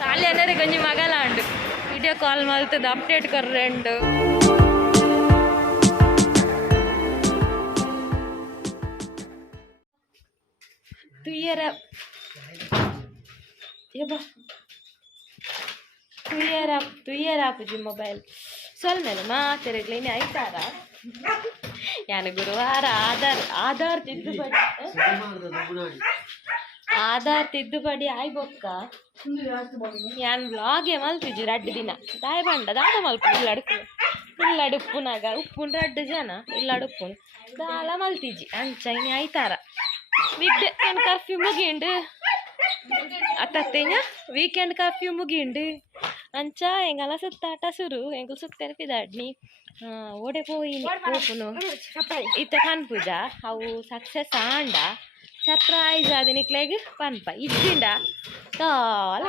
ಸಾಲಿ ಅನ್ನೋರೆ ಕೊಂಚ ಮಗಲ ಉಂಡು ವಿಡಿಯೋ ಕಾಲ್ ಮಲ್ತದ ಅಪ್ಡೇಟ್ ಕೊರ್ರೆಂಡು ತುಯ್ಯರಾಪುಜಿ ಮೊಬೈಲ್ ಸೊಲ್ಮೇಲೆ ಮಾತೆರೆಗ್ಲೇನೆ ಆಯ್ತಾರ ಯಾನು ಗುರುವಾರ ಆಧಾರ್ ತಿದ್ದುಪಡಿ ಆಯ್ಬೊಕ್ಕ ಯಾನ್ ವ್ಲಾಗೆ ಮಲ್ತಿಜಿ 2 ದಿನ ದಾಯ ಬಂಡ ದಾದ ಮಲ್ಪ ಇಲ್ಲಡುಪ್ಪುನಾಗ ಉಪ್ಪುನ್ 2 ಜನ ಇಲ್ಲಡುಪ್ಪುನ್ ದಾಲ ಮಲ್ತಿಜಿ ಅಂಚ ಇನಿ ಆಯ್ತಾರ ವೀಕೆಂಡ್ ಕರ್ಫ್ಯೂ ಮುಗಿಂಡು ಅತ್ತತ್ತೇನ ವೀಕೆಂಡ್ ಕರ್ಫ್ಯೂ ಮುಗಿಂಡು ಅಂಚ ಎಂಗಲ ಸುತ್ತಾಟ ಸುರು ಎಂಗಲ್ ಸುತ್ತೆರ್ಪಿದಾಡ್ನಿ ಓಡೆ ಪೋಯಿನಿ ಪೋಪುನು ಇತ್ತ ಪನ್ಪುಜ ಅವು ಸಕ್ಸಸ್ ಆಂಡ ಸರ್ಪ್ರೈಸ್ ಆದ ನಿಕ್ಲೆಗ್ ಪನ್ಪ ಇದ್ದಿಂಡ ಕಾಲ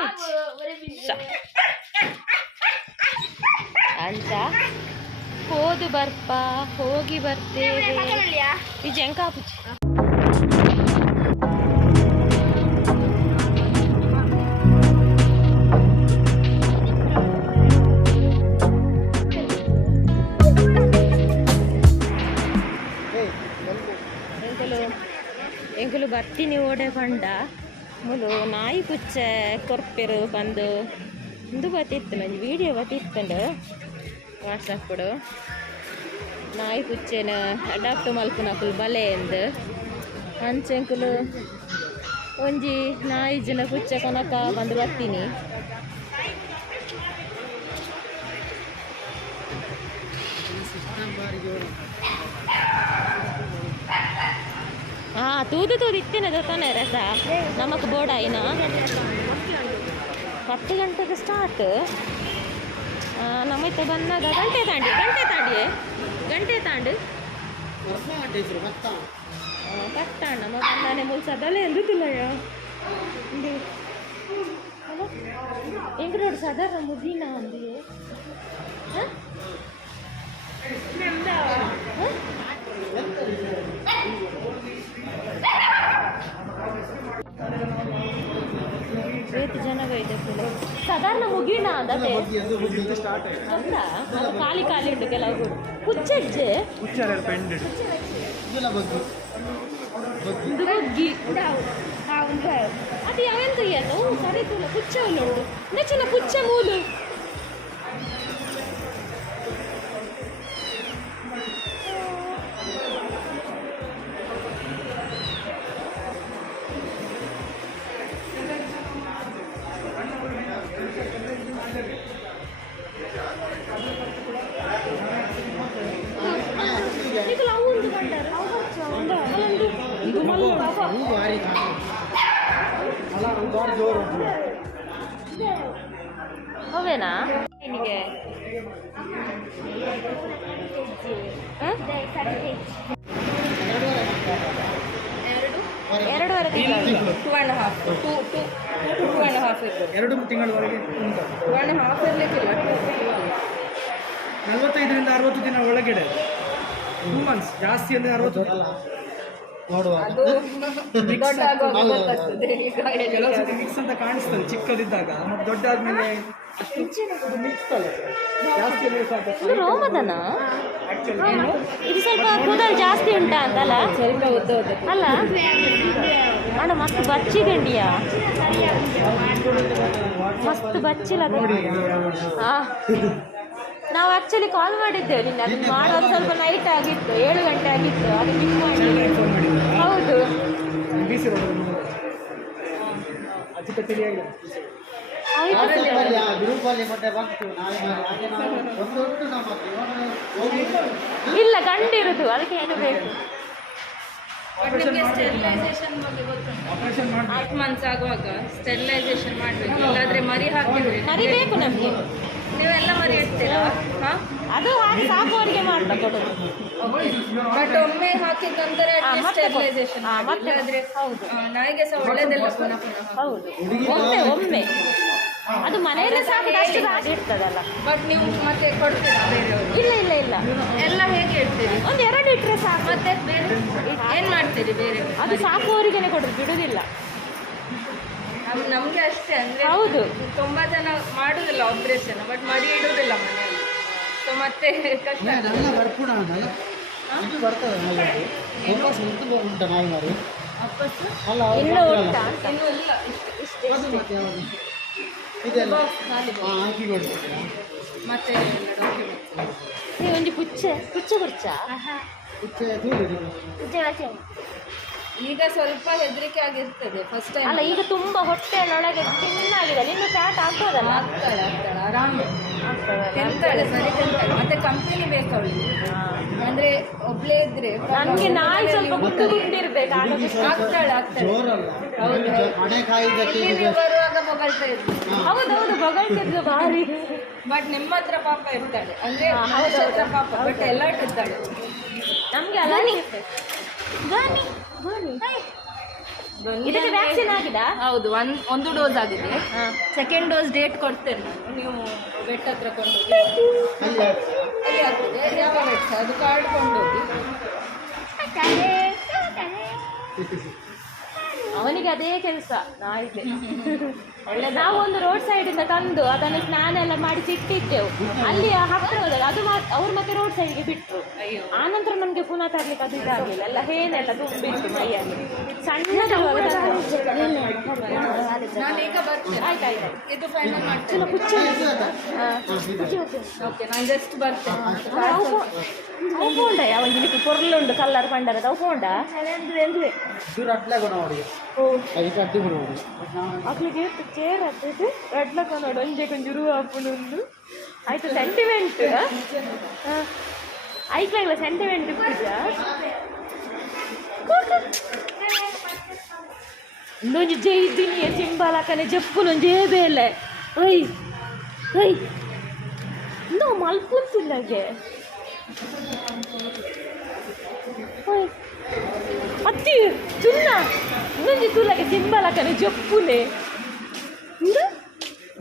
ಅಂಚ ಹೋದು ಬರ್ಪ ಹೋಗಿ ಬರ್ತೇವೆ ವಿಜಯಂಕಾಪುಜಿ ಎಂಕುಲು ಬರ್ತೀನಿ ಓಡೆ ಪಂಡ ಮುಲು ನಾಯಿ ಪುಚ್ಚೆ ಕೊರ್ಪೆರು ಬಂದು ಇಂದು ಬತ್ತಿತ್ತು ನಂಜಿ ವೀಡಿಯೋ ಬತ್ತಿತ್ತಂಡು ವಾಟ್ಸಪ್ಪಡು ನಾಯಿ ಪುಚ್ಚೆನ ಅಡಾಪ್ಟ್ ಮಲ್ಪುನ ಫುಲ್ ಬಲೆ ಎಂದು ಅಂಚೆಂಕುಲು ಒಂಜಿ ನಾಯಿ ಜನ ಪುಚ್ಚೆ ಕೊನಕ ಬಂದು ಬರ್ತೀನಿ ತೂದು ಇತ್ತೇನೆ ದೊತ್ತಾನೆ ರಸ ನಮಕ್ ಬೋಡಾಯಿನ 10 ಗಂಟೆಗೆ ಸ್ಟಾರ್ಟ್ ನಮ್ಮೈತೆ ಬಂದಾಗ ಗಂಟೆ ತಾಂಡು ಕಟ್ಟಾಣ ನಮ್ಮ ಬಂದಾನೆ ಮುಲ್ಸದಲ್ಲೇ ಎಂದುತ್ತಿಲ್ಲಯ್ಯ ಎಂಗ್ ನೋಡಿ ಸಾಧಾರಣ ಮುದೀನ ಅಂದಿಯೇ ಜನ ಸಾಧಾರಣ ಮುಗಿನ ಅದು ಖಾಲಿ ಉಂಟು ಕೆಲವು ಪುಚ್ಚಜ್ಜೆ ಅದು ಯಾವೆಂತ ಏನು ಸರಿತಿಲ್ಲ ಪುಚ್ಚ ಉಂಟು ನೆಚ್ಚಿನ ಪುಚ್ಚ ಮೂಲು ಅವೇನಾ ನಿನಗೆ 2.5 ತಿಂಗಳು 2 ತಿಂಗಳವರೆಗೆ 45ರಿಂದ 60 ದಿನ ಒಳಗಡೆ 2 ಮಂತ್ಸ್ ಜಾಸ್ತಿ ಅಂದರೆ 60 ಕೆಲವು ಸತಿ ಮಿಕ್ಸ್ ಅಂತ ಕಾಣಿಸ್ತದೆ ಚಿಕ್ಕದಿದ್ದಾಗ ಮತ್ತೆ ದೊಡ್ಡ ಆದ್ಮೇಲೆ ರೋಮದನ ಇದು ಸ್ವಲ್ಪ ಕೂದಲು ಜಾಸ್ತಿ ಉಂಟಾ ಅಂತಲ್ಲ ಅಲ್ಲ ಅಣ್ಣ ಮಸ್ತ್ ಬಚ್ಚಿಗಂಡಿಯಾ ಮಸ್ತ್ ಬಚ್ಚಿಲ್ಲ ನಾವು ಆ್ಯಕ್ಚುಲಿ ಕಾಲ್ ಮಾಡಿದ್ದೇವೆ ನಿನ್ನೆ ಅದು ಮಾಡುವಾಗ ಸ್ವಲ್ಪ ನೈಟ್ ಆಗಿತ್ತು 7 ಗಂಟೆ ಆಗಿತ್ತು ಅದು ಮಿಸ್ ಮಾಡಿ ಹೌದು ಇಲ್ಲ ಕಂಡಿರುದು ಅದಕ್ಕೆ ಏನು ಬೇಕು ಸ್ಟೆರಿಲೈಸೇಷನ್ ಬಗ್ಗೆ ಗೊತ್ತುಂಟು 8 ಮಂತ್ಸ್ ಆಗುವಾಗ ಸ್ಟೆರಿಲೈಸೇಷನ್ ಮಾಡಬೇಕು ಇಲ್ಲಾಂದ್ರೆ ಮರಿ ಹಾಕಿದ್ರೆ ಮರಿ ಬೇಕು ನಮಗೆ ನೀವೆಲ್ಲ ಮರಿ ಇಡ್ತೀರಾ ಅದು ಹಾಕಿ ಸಾಕುವವರಿಗೆ ಮಾಡ್ತಾ ಕೊಡೋದು ಬಟ್ ಒಮ್ಮೆ ಹಾಕಿದ ನಂತರ ಸ್ಟೆರಿಲೈಸೇಷನ್ ಇಲ್ಲಾಂದ್ರೆ ಹೌದು ನಾಯಿಗೆ ಸಹ ಒಳ್ಳೇದಲ್ಲ ಪುನಃ ಹೌದು ಒಮ್ಮೆ ಅದು ಮನೆಯಲ್ಲೇ ಸಾಕಿದ ಅಷ್ಟು ಇರ್ತದಲ್ಲ ಬಟ್ ನೀವು ಮತ್ತೆ ಕೊಡ್ತೀರಾ ಬೇರೆಯವರು ಇಲ್ಲ ಎಲ್ಲ ಹೇಗೆ ಇಡ್ತೀರಿ 1-2 ಇಟ್ಟರೆ ಸಾಕು ಮತ್ತೆ ಬೇರೆ ಏನು ಮಾಡ್ತೀರಿ ಬೇರೆ ಅದು ಸಾಕುವವರಿಗೇನೆ ಕೊಡೋದು ಬಿಡುವುದಿಲ್ಲ ನಮ್ಗೆ ಅಷ್ಟೇ ಅಂದ್ರೆ ಹೌದು. ತುಂಬಾ ಜನ ಮಾಡುದಿಲ್ಲ ಆಪರೇಷನ್, ಬಟ್ ಮಡಿ ಇಡುದಿಲ್ಲ ಮನೆಯಲ್ಲಿ. ಸೊ ಮತ್ತೆ ಕಷ್ಟ. നല്ല കടപ്പൂടാണ് ഇത് ബರ್ತದೆ നാಯಿ ವಾಪಸ್ ಮುಟ್ಟು ಉಂಟ ನಾಯಿ ಮಾರಿ ವಾಪಸ್ಸು ಅಲ್ಲ ಇನ್ನೂ ಉಂಟಾ? ಇನ್ನೂ ಇಲ್ಲ, ಇಷ್ಟೇ ಅದು ಮತ್ತೆ ಯಾವುದು ಇದೆಲ್ಲ ಹಾಕಿ ಕೊಡ್ತೀರಾ ಮತ್ತೆ ಡಾಕ್ಯುಮೆಂಟ್. ನೀವು ಒಂಜಿ ಪುಚ್ಚೆ ಕುರ್ಚಾ ಇচ্ছে ದೂರ ಈಗ ಸ್ವಲ್ಪ ಹೆದರಿಕೆ ಆಗಿರ್ತದೆ ಫಸ್ಟ್ ಟೈಮ್. ಅಲ್ಲ, ಈಗ ತುಂಬಾ ಹೊಟ್ಟೆನೊಳಗೆ ತಿನ್ನಾಗಿದೆ. ನಿನ್ನ ಫ್ಯಾಟ್ ಆಗ್ಬೋದಲ್ಲ? ಆಗ್ತಾಳೆ ಆರಾಮ ತಿಂತಾಳೆ, ಸರಿ ತಿಂತಾಳೆ. ಮತ್ತೆ ಕಂಪನಿ ಬೇಕು ಅವಳಿಗೆ, ಅಂದ್ರೆ ಒಬ್ಳೇ ಇದ್ರೆ ನನ್ಗೆ ನಾಯಿ ಸ್ವಲ್ಪ ಗುಂಡು ಗುಂಡಿರ್ಬೇಕು. ಆಗ್ತಾಳೆ. ಜೋರಲ್ಲ ಹೌದು ಹಣೆ ಕಾಯಿದಕ್ಕೆ ಇಲ್ಲಿ ನೀವು ಬರುವಾಗ ಹೊಗಳ್ತಾ ಇದ್ರು. ಹೌದೌದು, ಬಗಳ್ತಿದ್ದು ಭಾರಿ. ಬಟ್ ನಿಮ್ಮ ಹತ್ರ ಪಾಪ ಇರ್ತಾಳೆ, ಅಂದ್ರೆ ಮನುಷ್ಯ ಹತ್ರ ಪಾಪ, ಬಟ್ ಎಲ್ಲ ಇರ್ತಾಳೆ. ನಮ್ಗೆ ಅಲ್ಲ ಇದಕ್ಕೆ ವ್ಯಾಕ್ಸಿನ್ ಆಗಿದಾ? ಹೌದು, ಒಂದು ಡೋಸ್ ಆಗಿದೆ. ಸೆಕೆಂಡ್ ಡೋಸ್ ಡೇಟ್ ಕೊಡ್ತೇನೆ ನಾನು, ನೀವು ಬೆಟ್ ಹತ್ರ ಕೊಂಡೋಗಿ. ಅಲ್ಲಿ ಅಲ್ಲಿ ಆಗ್ತದೆ, ಯಾವಾಗ ಇರ್ತದೆ ಅದು ಕಾರ್ಡ್ ಕೊಂಡೋಗಿ. ಅವನಿಗೆ ಅದೇ ಕೆಲಸ ನಾಯಿಗೆ. ಒಳ್ಳೆ ನಾವು ಒಂದು ರೋಡ್ ಸೈಡ್ ಇಂದ ತಂದು ಅದನ್ನು ಸ್ನಾನ ಎಲ್ಲ ಮಾಡಿಸಿ ಇಟ್ಟಿದ್ದೆವು. ಅಲ್ಲಿ ಹತ್ತಿರ ಹೋದಾಗ ಅದು ಅವ್ರು ಮತ್ತೆ ರೋಡ್ ಸೈಡ್ಗೆ ಬಿಟ್ರು. ಆನಂತರ ನಮ್ಗೆ ಪುನಃ ತರ್ಲಿಕ್ಕೆ ಅದು ಇದಾಗಲಿಲ್ಲ, ಎಲ್ಲ ಹೇನೆಲ್ಲ ತುಂಬಿಟ್ಟು ಮೈಯಲ್ಲಿ. ಸಣ್ಣದ ನಾನೀಗ ಬರ್ತೇನೆ. ಆಯ್ತಾಯ್ತು. ಇದು ಫೈನಲ್ ಮಾಡ್ತೇನೆ. ಓಕೆ, ನಾನು ಜಸ್ಟ್ ಬರ್ತೇನೆ. ಅವು ಪೋಂಡ ಯಾವಂಜಿ ಪೊರ್ಲುಂಡು ಕಲ್ಲರ್ ಪಂಡರದ ಅವು ಪೋಂಡ ದೂರ ಅಟ್ಲೆ ಕೊನೋಡಿ ಅದಕ್ಕೆ ಅಡ್ಡಿ ಕೊನೋಡಿ ಅಕ್ಲಿಗೆ ಚೇರ್ ಹತ್ತಿದ್ದು ರಡ್ಲ ಕೊನೋಡು ಒಂಜೆ ಕೊಂಚೂರು ಹಾಪುನುಂದು ಆಯ್ತು. ಸೆಂಟಿಮೆಂಟ್ ಐಕ್ಲಾಗ್ಲ ಸೆಂಟಿಮೆಂಟ್ ಇಪ್ಪಿದ ಇಂದೊಂಜಿ ಜೈದಿನಿಯ ಸಿಂಬಲ್ ಹಾಕನೆ ಜಪ್ಪುನೊಂದು ಜೇಬೇಲೆ ಒಯ್ ಒಯ್ ಇಂದು ಮಲ್ಪುತ್ತಿಲ್ಲಗೆ ಅತ್ತಿ ಚುನ್ನ ಇನ್ನೊಂದು ತುಲಗೆ ಸಿಂಬಲಕನೆ ಜಪ್ಪುನೆ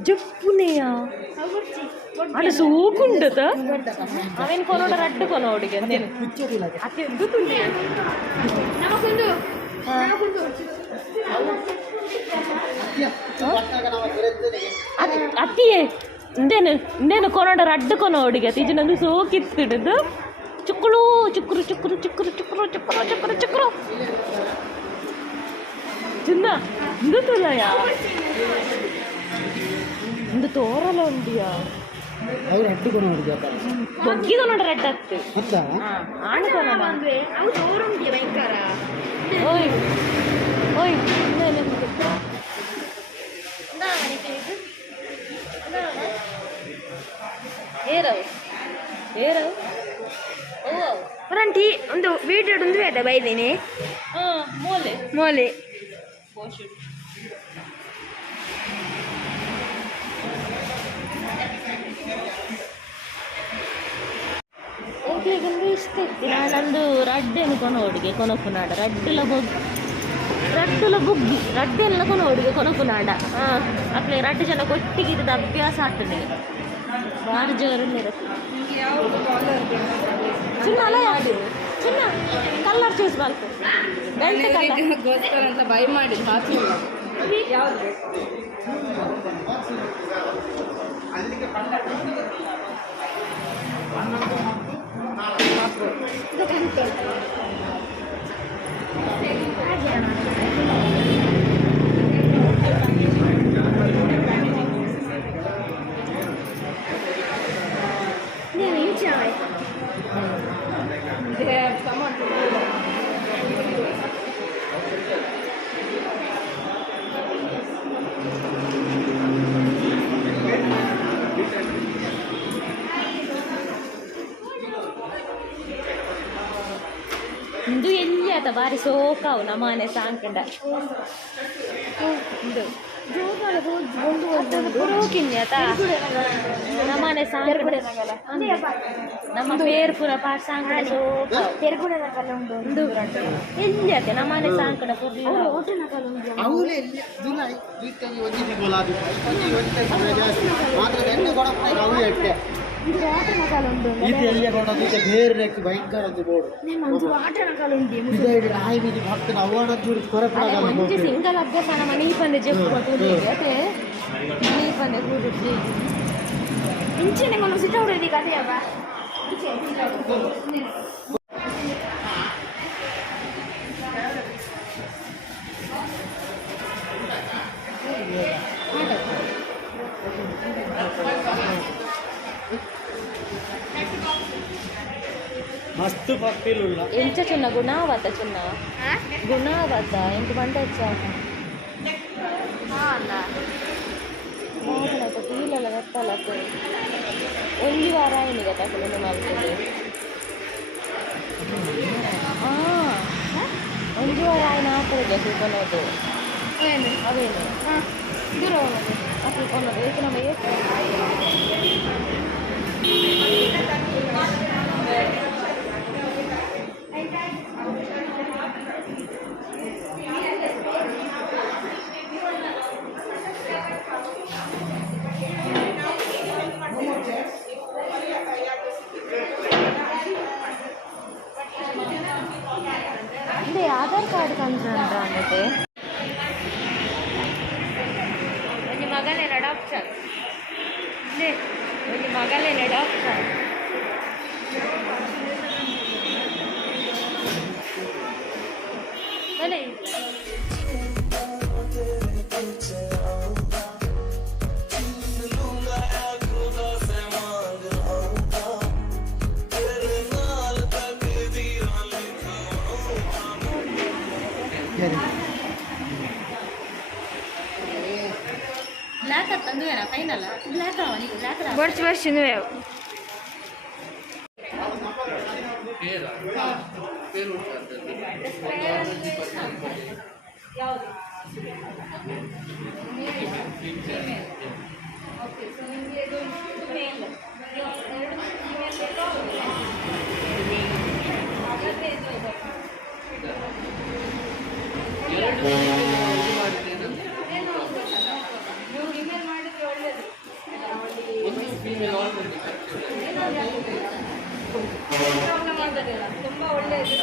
ಜಪ್ಪುನೆಯ ಅಡ ಸೋಕುಂಡದ ಅವೇನು ಕೊನೋಡ ರಡ್ಡು ಕೊನೋಡಿಗೆ ಅಂದೇನು ಅತ್ತಿ ಒಂದು ತುಳ್ಳಿ ನಮಗೊಂದು ಅತ್ತಿಯೇ ಇಂದೇನು ಕೊನೋಡ ರಡ್ಡು ಕೊನೋಡಿಗೆ ತಿಜಿನೊಂದು ಸೋಕಿತ್ತಿಡುದು ಚುಕ್ಕಳು ಚುಕ್ಕರು ಚುಕ್ಕರು ಚುಕ್ಕರು ಚುಕ್ಕರು ಚುಕ್ಕರು ಚುಕ್ಕರು ಚುಕ್ಕರು ಚಿನ್ನ ಇಂದು ತುಲಯ ಇಂದು ತೋರಲ ಉಂಡಿಯ ಅವ್ರು ಅಡ್ಡು ಕೊನೋಡಿ ಬೊಗ್ಗಿದ ನೋಡ ರೆಡ್ ಹತ್ತು ಅತ್ತ ಆಣಕೊನ ಅವು ತೋರುಂಟೆ ಭಯಂಕರ. ಓಯ್ ಓಯ್ ಏರವು ಏರವು ಹೊರಂಟಿ ಒಂದು ವಿಡಿಯೋ ಒಂದು ಬೇಡ ಬೈದೇನೆ. ಮೂಲೆ ಮೋಲೆ ಓಕೆಗಂದು ಇಷ್ಟ ಇತ್ತು. ನಾನಂದು ರಡ್ಡೆನು ಕೊನೋಡಿಗೆ ಕೊನಕುನಾಡ ರಡ್ಡುಲ ಬುಗ್ಗಿ ರಡ್ಡೆಲ್ಲ ಕೊನೋಡಿಗೆ ಕೊನಕುನಾಡ ಅಕ್ಲೆ ರಡ್ಡು ಜನ ಕೊಟ್ಟಿಗಿದ್ದ ಅಭ್ಯಾಸ ಆಗ್ತದೆ ಭಾರಿ ಜೋರಲ್ಲಿ ಇರುತ್ತೆ. ಚಿನ್ನ ಅಲ್ಲ ಚಿನ್ನ ಕಲ್ಲರ್ ಚೂಸ್ ಬಾಲ್ಕು ಬೆಲ್ಟ್ ಕಲರ್ ಗೋಸ್ಕರ ಅಂತ ಬೈ ಮಾಡಿ ಹಾಕಿಲ್ಲ. ಯಾವುದು ಇಂದು ಎಲ್ಲಿ ಆತ ಬಾರಿ ಸೋಕಾವು ನಮ್ಮನೆ ಸಾಂಕಂಡ ಇಂದು ಪುರೋಕಿನ್ಯತ ನಮ್ಮನೆ ಸಾಂಕಂಡ ನಮ್ಮ ಬೇರು ಪುರ ಪಾಠ ಸಾಂಕಡ ಸೋಕಾವು ಇಂದು ಎಲ್ಲಿ ಆತ ನಮ್ಮನೆ ಸಾಂಕಡ ಪುರ್ಲಿ ಅವಳು ಎಲ್ಲಿ ಜುಲೈ ಈ ಕೈ ಒಂದಿಗೆ ಗೋಲಾದಿ ಒಂದಿಗೆ ಮಾತ್ರ ಎಣ್ಣೆ ಕೊಡಪ್ಪ ಅವಳು ಎಟ್ಟೆ ಇದು ವಾಟರ್ ಮಸಾಲ ಉಂಟು ಇದು ಎಲ್ಲಿಯ ಕೊಡೋದು ಇದು ಬೇರೆ ಭಯಂಕರದ್ದು ಬೋರ್ಡು ವಾಟರ್ ಮಸಾಲ ಉಂಟು ಇದು ನಾಯಿ ಬೀದಿ ಭಕ್ತನ ಅವನ ಜೋಡಿ ಕೊರಪಡಗಲ್ಲ ಒಂಜಿ ಸಿಂಗಲ್ ಅಭ್ಯಾಸ ಮನೆ ಬಂದೆ ಜಪ್ಪು ಅದೇ ಮನೆ ಬಂದೆ ಕೂಡಿದ್ವಿ ಇಂಚೆ ನಿಮ್ಮನ್ನು ಸಿಟ್ಟವ್ರದಿ ಕಥೆಯವ ಮಸ್ತ್ ಪಪ್ಪಿಲುಲ್ಲ ಎಂಚ ಚಿನ್ನ ಗುಣಾವತ ಚಿನ್ನ ಗುಣಾವತ ಎಂಟು ಬಂಟಚ್ಚ ತೀಲೆಲ್ಲ ಗೊತ್ತಲ್ಲ ಒಂಜಿ ವಾರ ಏನಿಗೆ ತಗೊಂಡು ಮಾಡ್ತದೆ ಒಂಜಿ ವಾರ ಆಯ್ನ ಹಾಕೋದು ಸುಲ್ಕೊನೋದು ಅವೇನು ದೂರ ಹೋಗೋದು ಆ ಸುಲ್ಕೊನೋದು ಏಕೆ ನಮ್ಮ ಇದೆ ಆಧಾರ್ ಕಾರ್ಡ್ ಕಂಡ್ರೆ ಅಂದತೆ ಒಂದು ಮಗನೇ ಅಡಾಪ್ಷನ್ ಇದೆ ಒಂದು ಮಗನೇ ಅಡಾಪ್ಷನ್ ಅಲ್ಲೇ ಬ್ಲ್ಯಾಕ್ ತಂದು ಫೈನಲ್ ಬ್ಲ್ಯಾಕ್ ಬರ್ಚ್ ಬರ್ಚ್ ತುಂಬ ಒಳ್ಳೆಯದು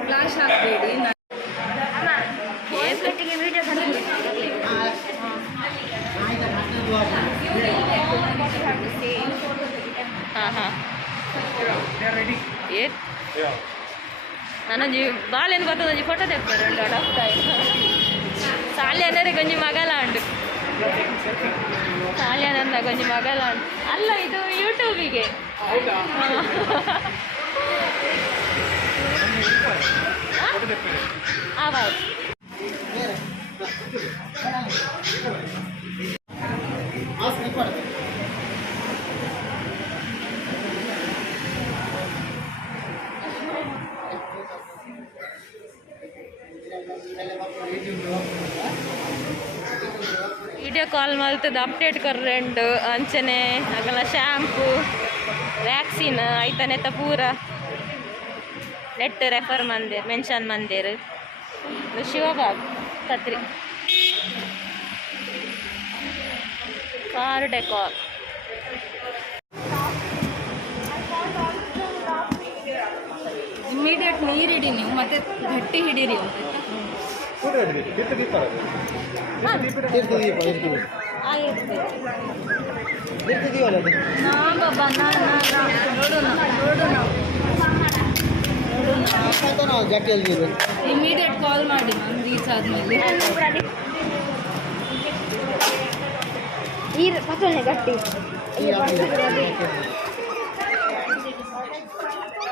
ಫ್ಲಾಶ್ ಹಾಕಬೇಡಿ. ಕಟ್ಟಿಗೆ ವಿಡಿಯೋ ಹಾಂ ಹಾಂ ಏತ್ ನನಂಜಿ ಬಾಳೆನು ಗೊತ್ತದೊಂಜಿ ಫೋಟೋ ತೆಗ್ತಾರೆ ಸಾಲ್ಯಾನರೆ ಗೊಂಜಿ ಮಗಲ ಉಂಡು ಸಾಲ್ಯಾನಂದ ಗೊಂಜಿ ಮಗಲ ಉಂಡು ಅಲ್ಲ ಇದು ಯೂಟ್ಯೂಬಿಗೆ ಆವಾಜ್ ವಿಡಿಯೋ ಕಾಲ್ ಮಲ್ತದ ಅಪ್ಡೇಟ್ ಕರ್ರೆಂಡು ಅಂಚನೆ ಆಗಲ್ಲ ಶ್ಯಾಂಪು ವ್ಯಾಕ್ಸಿನ್ ಐತನೆತ್ತ ಪೂರ ನೆಟ್ ರೆಫರ್ ಮಂದಿರ್ ಮೆನ್ಷನ್ ಮಂದಿರ್ ಶಿವಬಾಗ್ ಕತ್ರಿ ಕಾರ್ ಡೆಕಾರ್. ಇಮಿಡಿಯೇಟ್ ನೀರಿಡಿ ನೀವು ಮತ್ತೆ ಗಟ್ಟಿ ಹಿಡೀರಿ ಇಮಿಡಿಯೇಟ್ ಕಾಲ್ ಮಾಡಿ ನಾನು ರೀಚ್ ಆದ್ಮೇಲೆ. ಗಟ್ಟಿ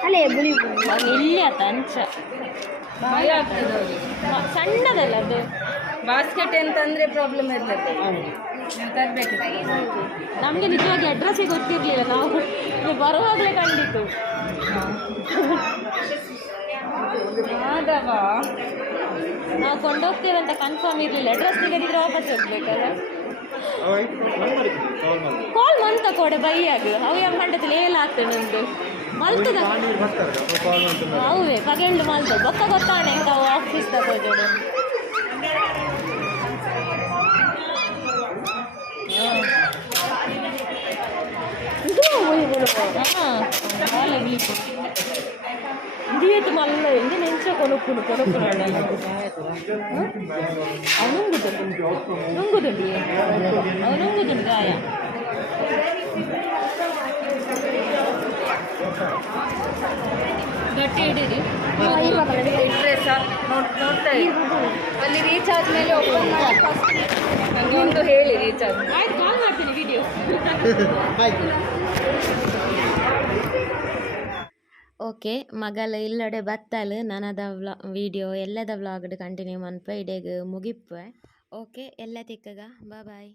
ಅಲ್ಲೇ ಇಲ್ಲಿ ಆತ ಅಂಚ ಭಯ ಆಗ್ತದೆ ಅವ್ರಿಗೆ. ಸಣ್ಣದಲ್ಲ ಅದು. ಬಾಸ್ಕೆಟ್ ಅಂತಂದ್ರೆ ಪ್ರಾಬ್ಲಮ್ ಇರ್ತದೆ, ನೀವು ತರಬೇಕು. ನಮಗೆ ನಿಜವಾಗಿ ಅಡ್ರೆಸ್ಸೇ ಗೊತ್ತಿರಲಿಲ್ಲ, ನಾವು ಇಲ್ಲಿ ಬರುವಾಗಲೇ ಕಂಡಿತು. ಆದವಾ ನಾವು ಕೊಂಡೋಗ್ತೇವಂತ ಕನ್ಫರ್ಮ್ ಇರಲಿಲ್ಲ, ಅಡ್ರೆಸ್ ತೆಗೆದಿದ್ರೆ ವಾಪಸ್ ಹೋಗ್ಬೇಕಲ್ಲ. ಕಾಲ್ ಮಂತ ಕೊಡೆ ಬೈಯಾಗ ಅವು ಹೆಂಗೆ ಮಂಡದಲ್ಲಿ ಏಲಾಗ್ತದೆ ನಿಂದು ಮಲ್ತದ ಅವೇ ಪಗೆಂಡು ಮಲ್ತ ಗೊತ್ತ ಗೊತ್ತಾಣೆ ಅಂತ ಆಫೀಸ್ ತಗೋದು. ఇది మళ్ళీ ఎందు నుంచో కొనుక్కున్నాడు నుంగుతుంది నుంగుతుంది కాయ. ಗಟ್ಟಿ ಹಿಡೀರಿ. ಇಟ್ಟರೆ ಸರ್ ನೋಡ್ತಾ ಇರಿ. ಅಲ್ಲಿ ರೀಚ್ ಆದಮೇಲೆ ಓಪನ್ ಮಾಡಿ ಫಸ್ಟ್ ನನಗೆ ಒಂದು ಹೇಳಿ ರೀಚ್ ಆದ್ಮೇಲೆ. ಆಯ್ತು, ಕಾಲ್ ಮಾಡ್ತೀನಿ ವಿಡಿಯೋ. ಓಕೆ ಮಗಲ ಇಲ್ಲಡೆ ಬತ್ತಲು ನನದ ವಿಡಿಯೋ ಎಲ್ಲದ ವ್ಲಾಗ್ಡ್ ಕಂಟಿನ್ಯೂ ಮನ್ಪ ಇಡೆಗ್ ಮುಗಿಪ್ಪೆ. ಓಕೆ ಎಲ್ಲ ತಿಕ್ಕಗ ಬಾಯ್.